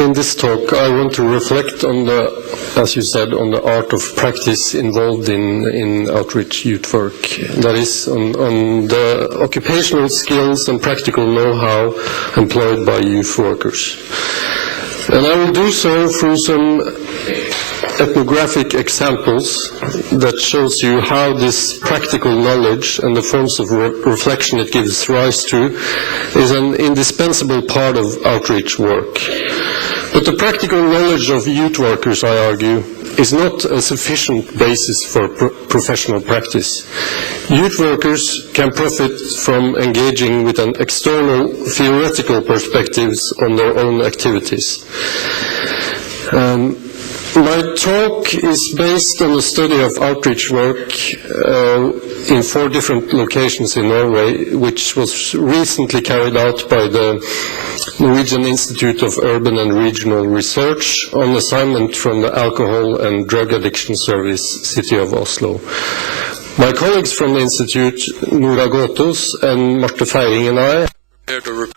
In this talk, I want to reflect on as you said, on the art of practice involved in outreach youth work. That is, on the occupational skills and practical know-how employed by youth workers. And I will do so through some ethnographic examples that shows you how this practical knowledge and the forms of reflection it gives rise to is an indispensable part of outreach work. But the practical knowledge of youth workers, I argue, is not a sufficient basis for professional practice. Youth workers can profit from engaging with an external theoretical perspectives on their own activities. My talk is based on a study of outreach work in 4 different locations in Norway, which was recently carried out by the Norwegian Institute of Urban and Regional Research on assignment from the Alcohol and Drug Addiction Service, City of Oslo. My colleagues from the Institute, Nora Gotos and Marte Feiring, and I prepared a report.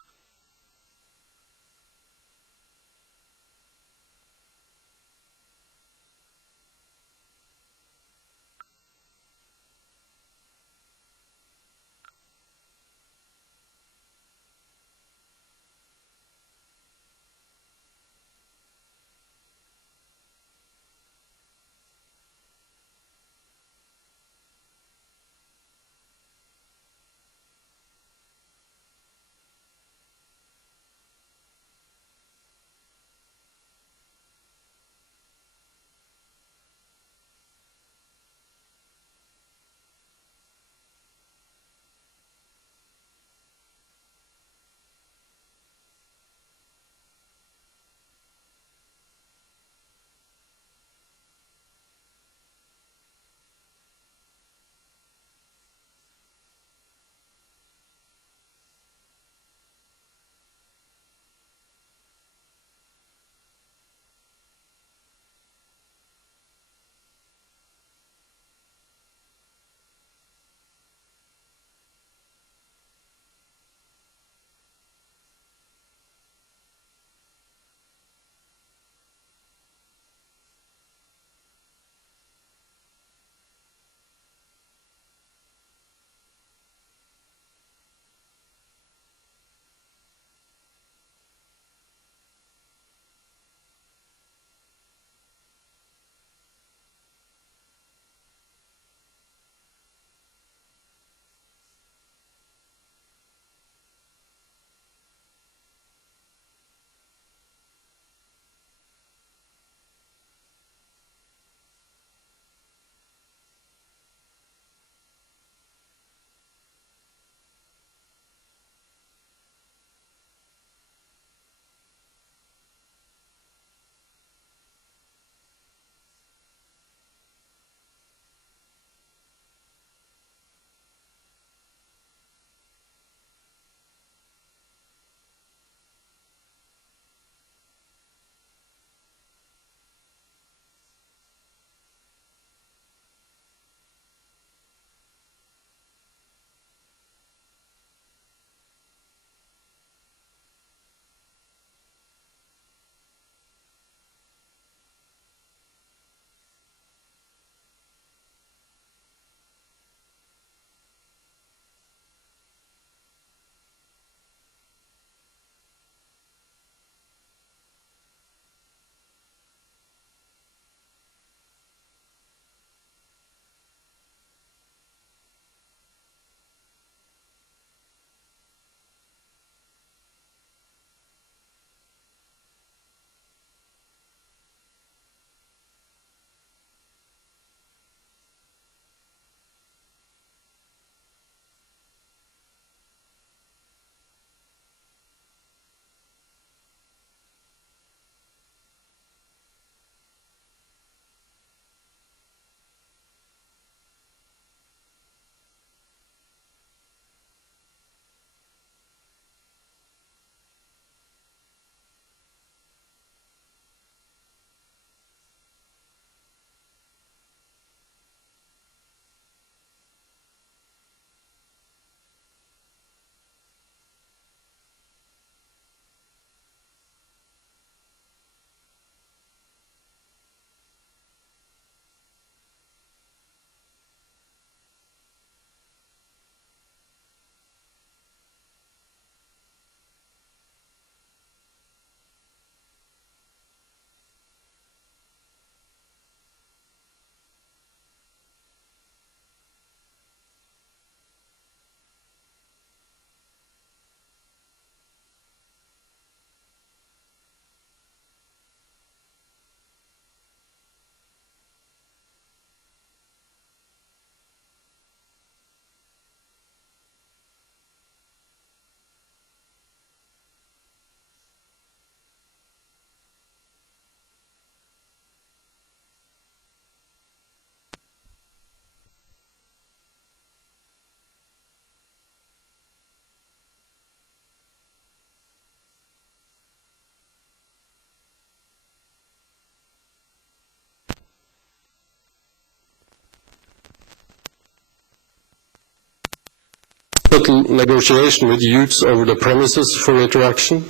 bilateral negotiation with youths over the premises for interaction.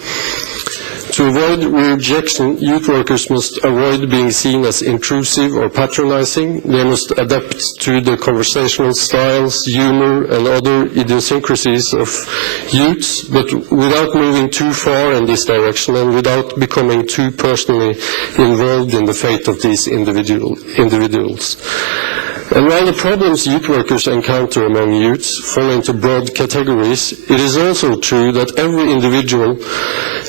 To avoid rejection, youth workers must avoid being seen as intrusive or patronizing. They must adapt to the conversational styles, humor, and other idiosyncrasies of youths, but without moving too far in this direction and without becoming too personally involved in the fate of these individuals. And while the problems youth workers encounter among youths fall into broad categories, it is also true that every individual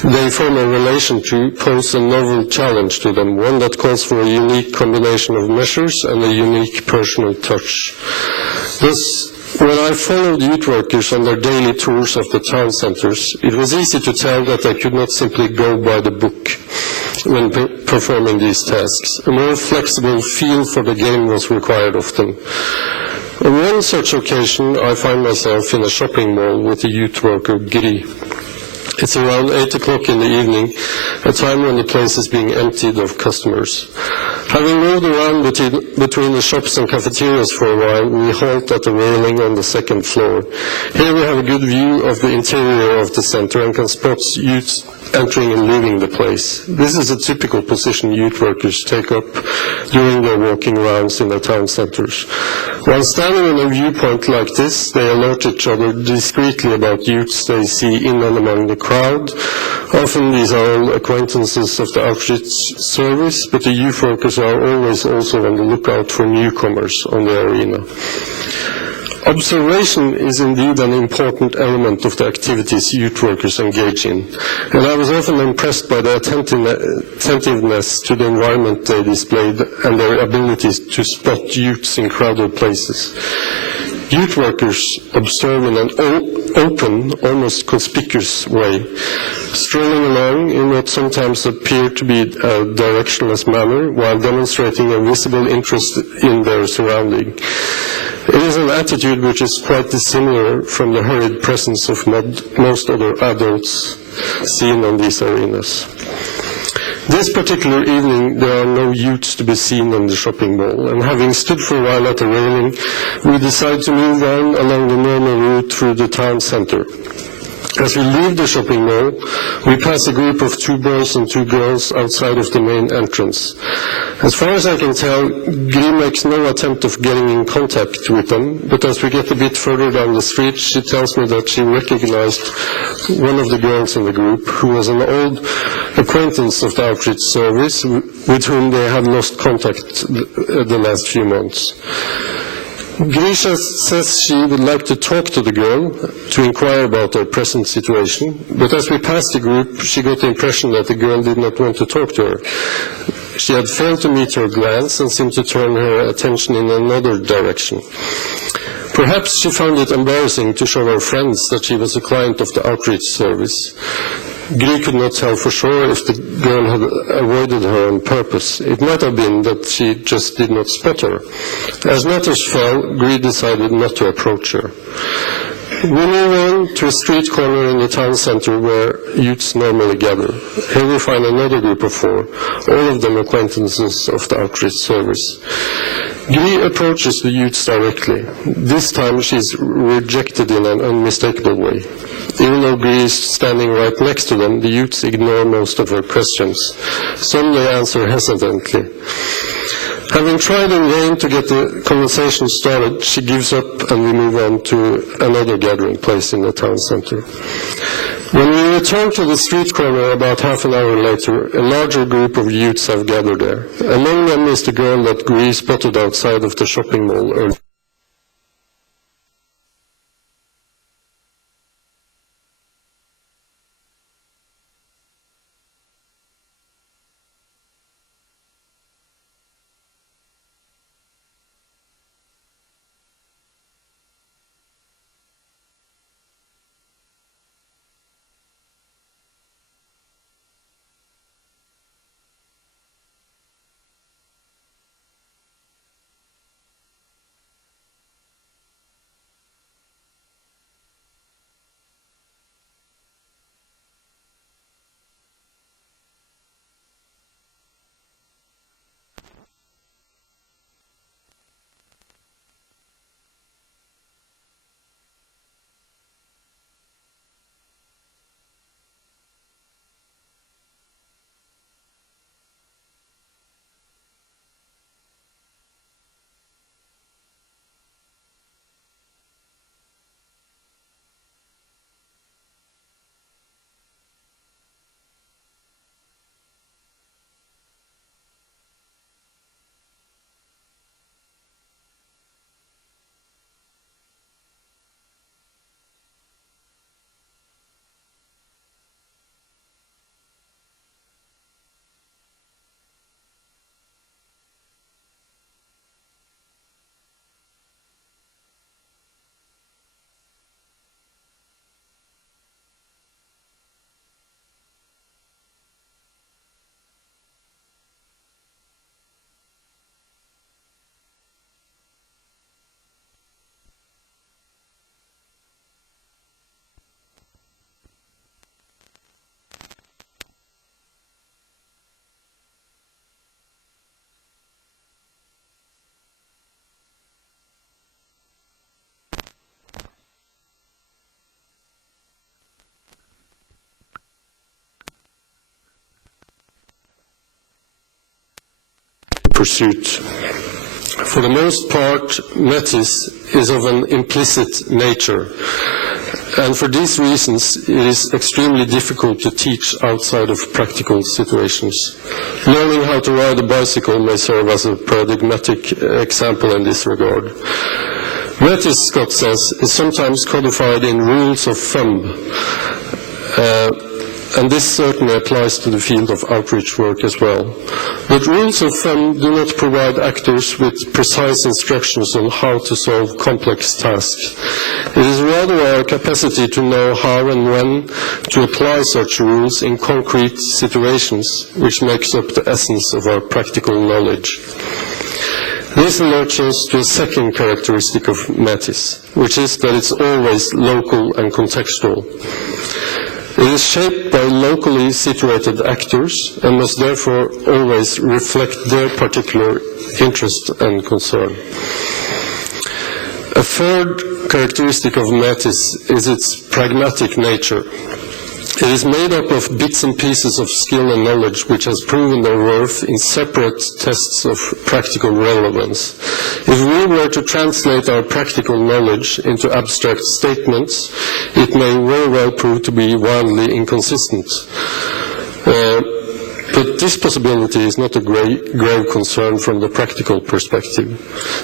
they form a relation to pose a novel challenge to them, one that calls for a unique combination of measures and a unique personal touch. Thus, when I followed youth workers on their daily tours of the town centres, it was easy to tell that they could not simply go by the book when performing these tasks. A more flexible feel for the game was required of them. On one such occasion, I find myself in a shopping mall with a youth worker, Giri. It's around 8 o'clock in the evening, a time when the place is being emptied of customers. Having moved around between the shops and cafeterias for a while, we halt at the railing on the second floor. Here we have a good view of the interior of the center and can spot youths entering and leaving the place. This is a typical position youth workers take up during their walking rounds in the town centers. While standing in a viewpoint like this, they alert each other discreetly about youths they see in and among the crowd. Often these are all acquaintances of the outreach service, but the youth workers are always also on the lookout for newcomers on the arena. Observation is indeed an important element of the activities youth workers engage in, and I was often impressed by their attentiveness to the environment they displayed and their abilities to spot youths in crowded places. Youth workers observe in an open, almost conspicuous way, strolling along in what sometimes appear to be a directionless manner while demonstrating a visible interest in their surrounding. It is an attitude which is quite dissimilar from the hurried presence of most other adults seen on these arenas. This particular evening, there are no youths to be seen in the shopping mall, and having stood for a while at the railing, we decide to move on along the normal route through the town center. As we leave the shopping mall, we pass a group of 2 boys and 2 girls outside of the main entrance. As far as I can tell, Gry makes no attempt of getting in contact with them, but as we get a bit further down the street, she tells me that she recognized one of the girls in the group, who was an old acquaintance of the outreach service, with whom they had lost contact the last few months. Grisha says she would like to talk to the girl to inquire about her present situation, but as we passed the group, she got the impression that the girl did not want to talk to her. She had failed to meet her glance and seemed to turn her attention in another direction. Perhaps she found it embarrassing to show her friends that she was a client of the outreach service. Gry could not tell for sure if the girl had avoided her on purpose. It might have been that she just did not spot her. As matters fell, Gry decided not to approach her. We move on to a street corner in the town center where youths normally gather. Here we find another group of 4, all of them acquaintances of the outreach service. Gry approaches the youths directly. This time she is rejected in an unmistakable way. Even though Gry is standing right next to them, the youths ignore most of her questions. Some they answer hesitantly. Having tried in vain to get the conversation started, she gives up and we move on to another gathering place in the town center. When we return to the street corner about half an hour later, a larger group of youths have gathered there. Among them is the girl that Gry spotted outside of the shopping mall earlier. pursuit. For the most part, metis is of an implicit nature, and for these reasons it is extremely difficult to teach outside of practical situations. Learning how to ride a bicycle may serve as a paradigmatic example in this regard. Metis, Scott says, is sometimes codified in rules of thumb, and this certainly applies to the field of outreach work as well. But rules of thumb do not provide actors with precise instructions on how to solve complex tasks. It is rather our capacity to know how and when to apply such rules in concrete situations which makes up the essence of our practical knowledge. This alerts us to a second characteristic of metis, which is that it's always local and contextual. It is shaped by locally situated actors and must therefore always reflect their particular interest and concern. A third characteristic of metis is its pragmatic nature. It is made up of bits and pieces of skill and knowledge which has proven their worth in separate tests of practical relevance. If we were to translate our practical knowledge into abstract statements, it may very well prove to be wildly inconsistent. But this possibility is not a grave concern from the practical perspective.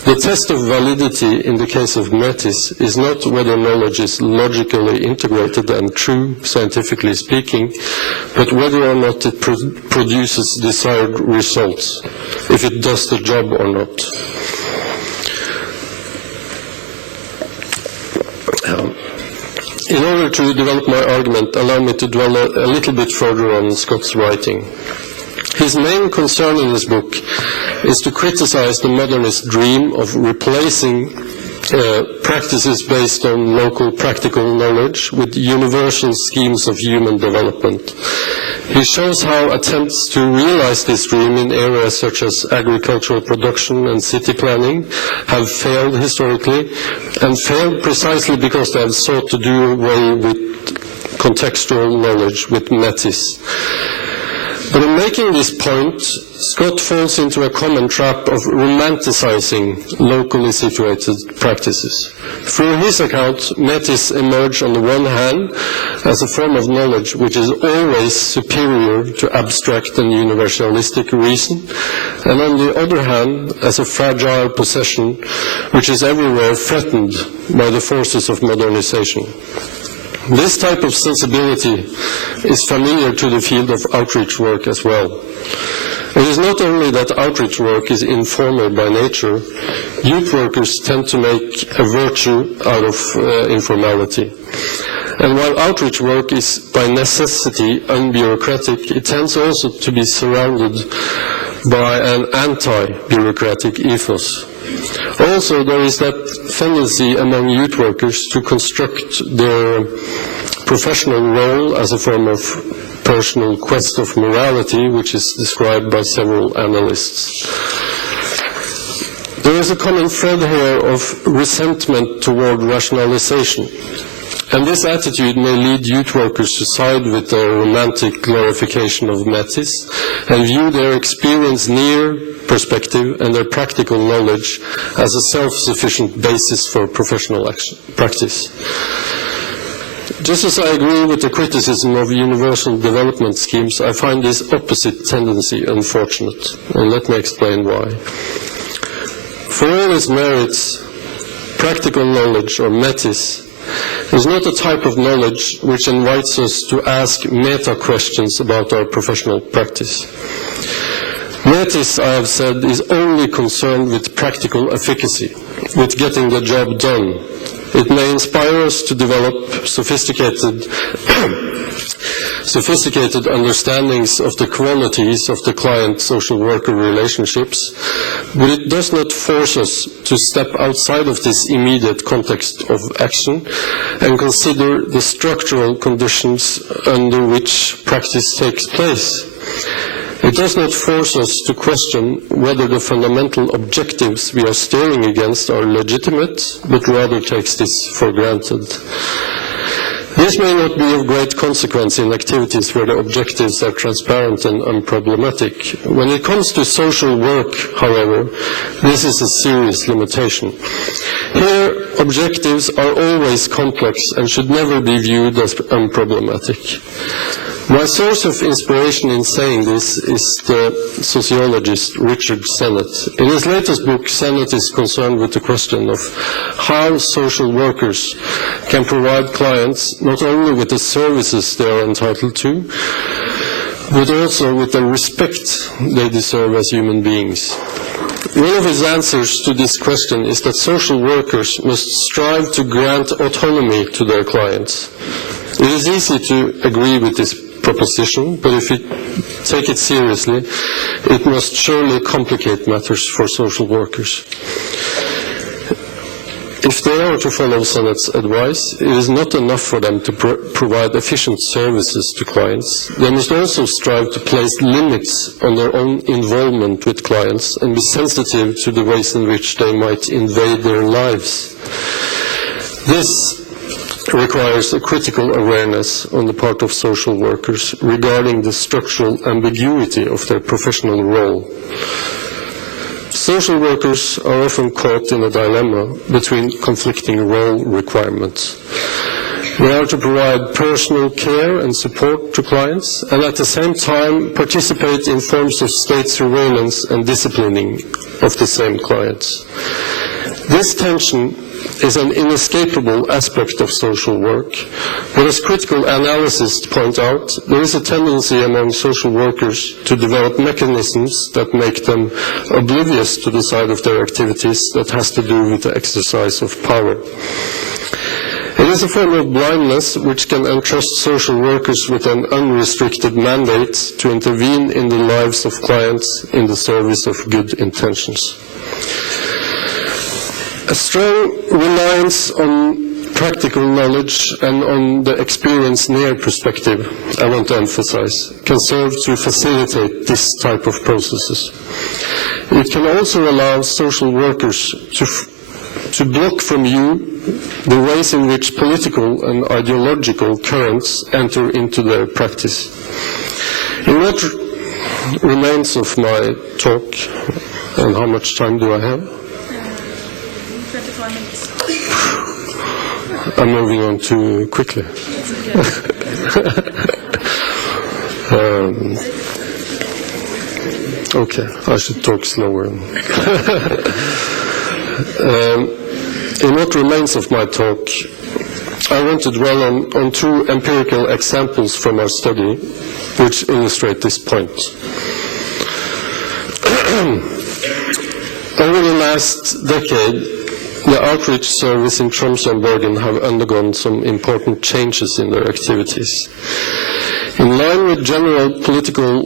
The test of validity in the case of metis is not whether knowledge is logically integrated and true, scientifically speaking, but whether or not it produces desired results, if it does the job or not. In order to develop my argument, allow me to dwell a little bit further on Scott's writing. His main concern in this book is to criticize the modernist dream of replacing practices based on local practical knowledge with universal schemes of human development. He shows how attempts to realize this dream in areas such as agricultural production and city planning have failed historically, and failed precisely because they have sought to do away with contextual knowledge, with metis. But in making this point, Scott falls into a common trap of romanticizing locally situated practices. Through his account, metis emerge on the one hand as a form of knowledge which is always superior to abstract and universalistic reason, and on the other hand as a fragile possession which is everywhere threatened by the forces of modernization. This type of sensibility is familiar to the field of outreach work as well. It is not only that outreach work is informal by nature, youth workers tend to make a virtue out of informality. And while outreach work is by necessity unbureaucratic, it tends also to be surrounded by an anti-bureaucratic ethos. Also, there is that tendency among youth workers to construct their professional role as a form of personal quest of morality, which is described by several analysts. There is a common thread here of resentment toward rationalization. And this attitude may lead youth workers to side with their romantic glorification of metis and view their experience near perspective and their practical knowledge as a self-sufficient basis for professional practice. Just as I agree with the criticism of universal development schemes, I find this opposite tendency unfortunate, and let me explain why. For all its merits, practical knowledge, or metis, is not a type of knowledge which invites us to ask meta-questions about our professional practice. Metis, I have said, is only concerned with practical efficacy, with getting the job done. It may inspire us to develop sophisticated understandings of the qualities of the client-social worker relationships, but it does not force us to step outside of this immediate context of action and consider the structural conditions under which practice takes place. It does not force us to question whether the fundamental objectives we are steering against are legitimate, but rather takes this for granted. This may not be of great consequence in activities where the objectives are transparent and unproblematic. When it comes to social work, however, this is a serious limitation. Here, objectives are always complex and should never be viewed as unproblematic. My source of inspiration in saying this is the sociologist Richard Sennett. In his latest book, Sennett is concerned with the question of how social workers can provide clients not only with the services they are entitled to, but also with the respect they deserve as human beings. One of his answers to this question is that social workers must strive to grant autonomy to their clients. It is easy to agree with this proposition, but if you take it seriously, it must surely complicate matters for social workers. If they are to follow Sennett's advice, it is not enough for them to provide efficient services to clients. They must also strive to place limits on their own involvement with clients and be sensitive to the ways in which they might invade their lives. This requires a critical awareness on the part of social workers regarding the structural ambiguity of their professional role. Social workers are often caught in a dilemma between conflicting role requirements. They are to provide personal care and support to clients, and at the same time participate in forms of state surveillance and disciplining of the same clients. This tension is an inescapable aspect of social work, but as critical analysts point out, there is a tendency among social workers to develop mechanisms that make them oblivious to the side of their activities that has to do with the exercise of power. It is a form of blindness which can entrust social workers with an unrestricted mandate to intervene in the lives of clients in the service of good intentions. A strong reliance on practical knowledge and on the experience-near perspective, I want to emphasize, can serve to facilitate this type of processes. It can also allow social workers to block from you the ways in which political and ideological currents enter into their practice. In what remains of my talk, and how much time do I have? 24 minutes. I'm moving on too quickly. Okay, I should talk slower. In what remains of my talk, I want to dwell on two empirical examples from our study which illustrate this point. Over the last decade, the outreach service in Tromsø and Bergen have undergone some important changes in their activities. In line with general political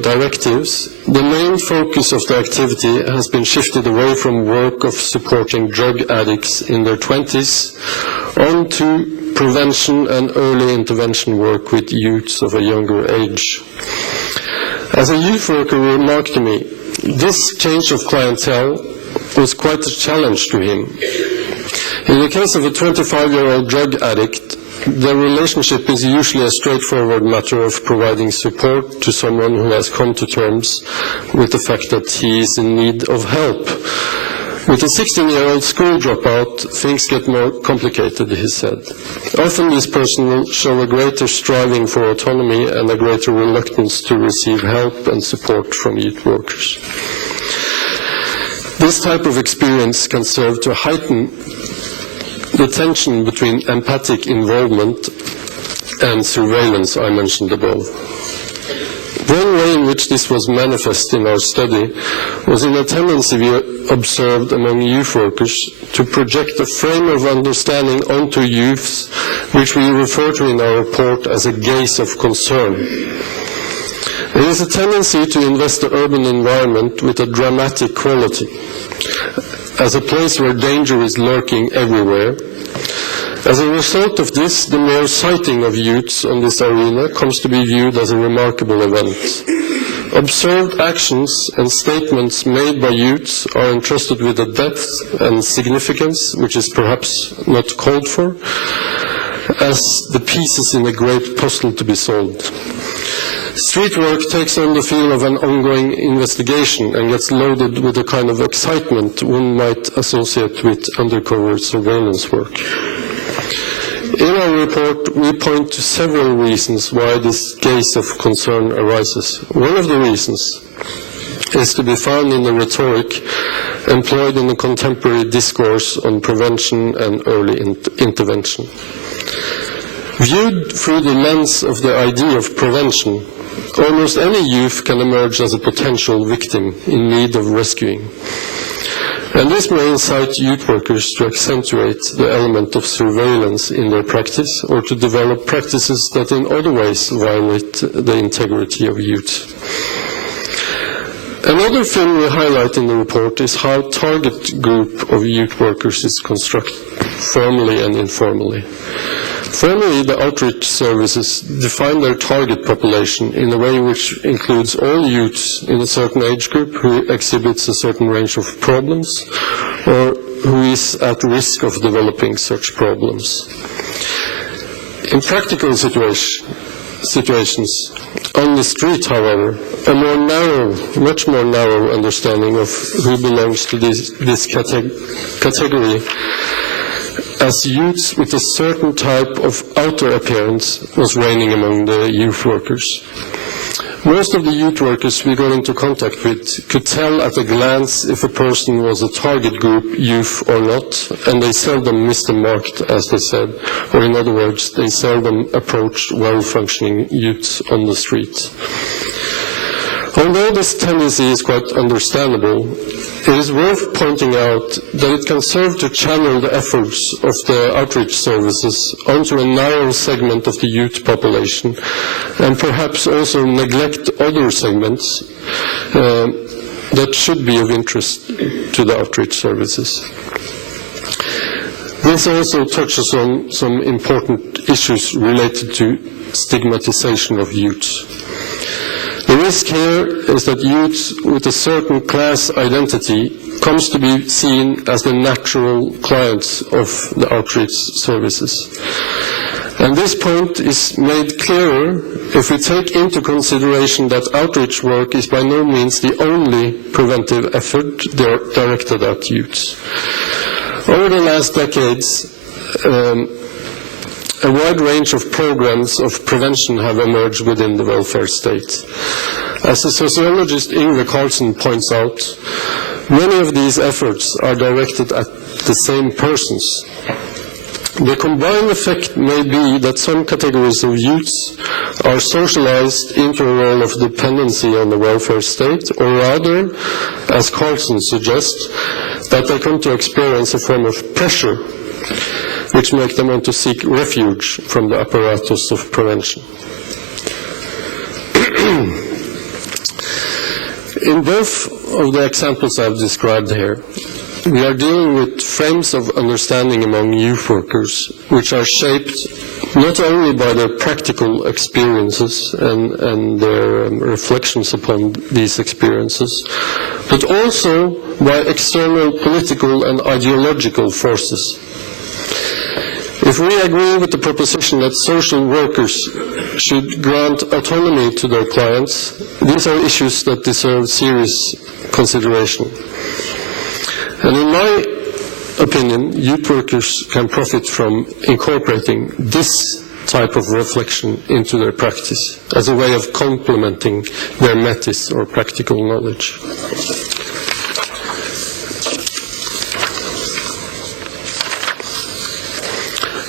directives, the main focus of the activity has been shifted away from work of supporting drug addicts in their 20s on to prevention and early intervention work with youths of a younger age. As a youth worker remarked to me, this change of clientele was quite a challenge to him. In the case of a 25-year-old drug addict, the relationship is usually a straightforward matter of providing support to someone who has come to terms with the fact that he is in need of help. With a 16-year-old school dropout, things get more complicated, he said. Often this person will show a greater striving for autonomy and a greater reluctance to receive help and support from youth workers. This type of experience can serve to heighten the tension between empathic involvement and surveillance I mentioned above. One way in which this was manifest in our study was in a tendency we observed among youth workers to project a frame of understanding onto youths, which we refer to in our report as a gaze of concern. There is a tendency to invest the urban environment with a dramatic quality, as a place where danger is lurking everywhere. As a result of this, the mere sighting of youths on this arena comes to be viewed as a remarkable event. Observed actions and statements made by youths are entrusted with a depth and significance which is perhaps not called for, as the pieces in a great puzzle to be solved. Street work takes on the feel of an ongoing investigation and gets loaded with the kind of excitement one might associate with undercover surveillance work. In our report, we point to several reasons why this gaze of concern arises. One of the reasons is to be found in the rhetoric employed in the contemporary discourse on prevention and early intervention. Viewed through the lens of the idea of prevention, almost any youth can emerge as a potential victim in need of rescuing. And this may incite youth workers to accentuate the element of surveillance in their practice or to develop practices that in other ways violate the integrity of youth. Another thing we highlight in the report is how target group of youth workers is constructed, formally and informally. Formally, the outreach services define their target population in a way which includes all youths in a certain age group who exhibits a certain range of problems or who is at risk of developing such problems. In practical situations, on the street, however, a much more narrow understanding of who belongs to this category as youths with a certain type of outer appearance was reigning among the youth workers. Most of the youth workers we got into contact with could tell at a glance if a person was a target group youth or not, and they seldom missed the mark, as they said, or in other words, they seldom approached well-functioning youths on the street. Although this tendency is quite understandable, it is worth pointing out that it can serve to channel the efforts of the outreach services onto a narrow segment of the youth population and perhaps also neglect other segments that should be of interest to the outreach services. This also touches on some important issues related to stigmatization of youth. The risk here is that youth with a certain class identity comes to be seen as the natural clients of the outreach services. And this point is made clearer if we take into consideration that outreach work is by no means the only preventive effort directed at youth. Over the last decades, a wide range of programs of prevention have emerged within the welfare state. As the sociologist Yngve Carlsen points out, many of these efforts are directed at the same persons. The combined effect may be that some categories of youths are socialized into a role of dependency on the welfare state, or rather, as Carlsen suggests, that they come to experience a form of pressure which make them want to seek refuge from the apparatus of prevention. In both of the examples I've described here, we are dealing with frames of understanding among youth workers which are shaped not only by their practical experiences and their reflections upon these experiences, but also by external political and ideological forces. If we agree with the proposition that social workers should grant autonomy to their clients, these are issues that deserve serious consideration. And in my opinion, youth workers can profit from incorporating this type of reflection into their practice as a way of complementing their metis or practical knowledge.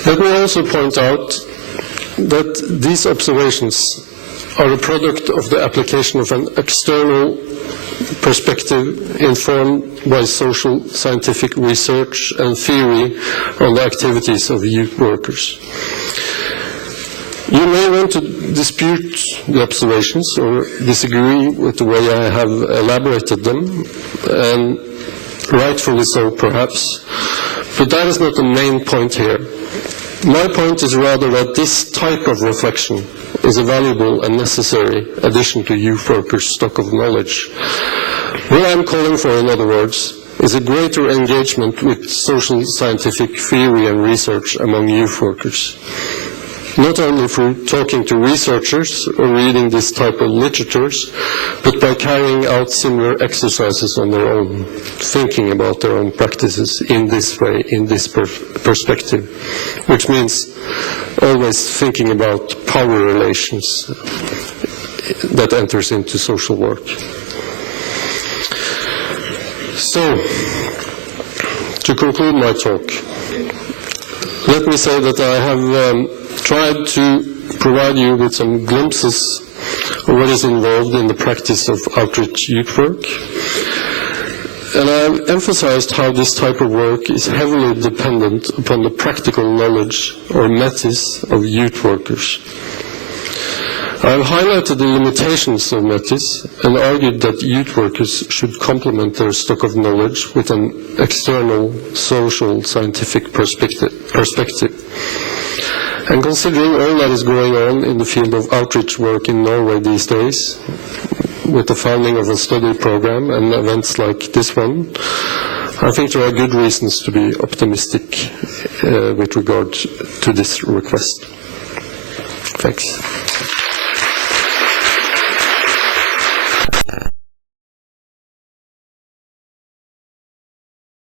Let me also point out that these observations are a product of the application of an external perspective informed by social scientific research and theory on the activities of youth workers. You may want to dispute the observations or disagree with the way I have elaborated them, and rightfully so perhaps, but that is not the main point here. My point is rather that this type of reflection is a valuable and necessary addition to youth workers' stock of knowledge. What I'm calling for, in other words, is a greater engagement with social scientific theory and research among youth workers. Not only through talking to researchers or reading this type of literatures, but by carrying out similar exercises on their own, thinking about their own practices in this way, in this perspective, which means always thinking about power relations that enters into social work. So, to conclude my talk, let me say that I have tried to provide you with some glimpses of what is involved in the practice of outreach youth work. And I have emphasized how this type of work is heavily dependent upon the practical knowledge or methods of youth workers. I have highlighted the limitations of METIS and argued that youth workers should complement their stock of knowledge with an external, social, scientific perspective. And considering all that is going on in the field of outreach work in Norway these days, with the founding of a study program and events like this one, I think there are good reasons to be optimistic with regard to this request. Thanks.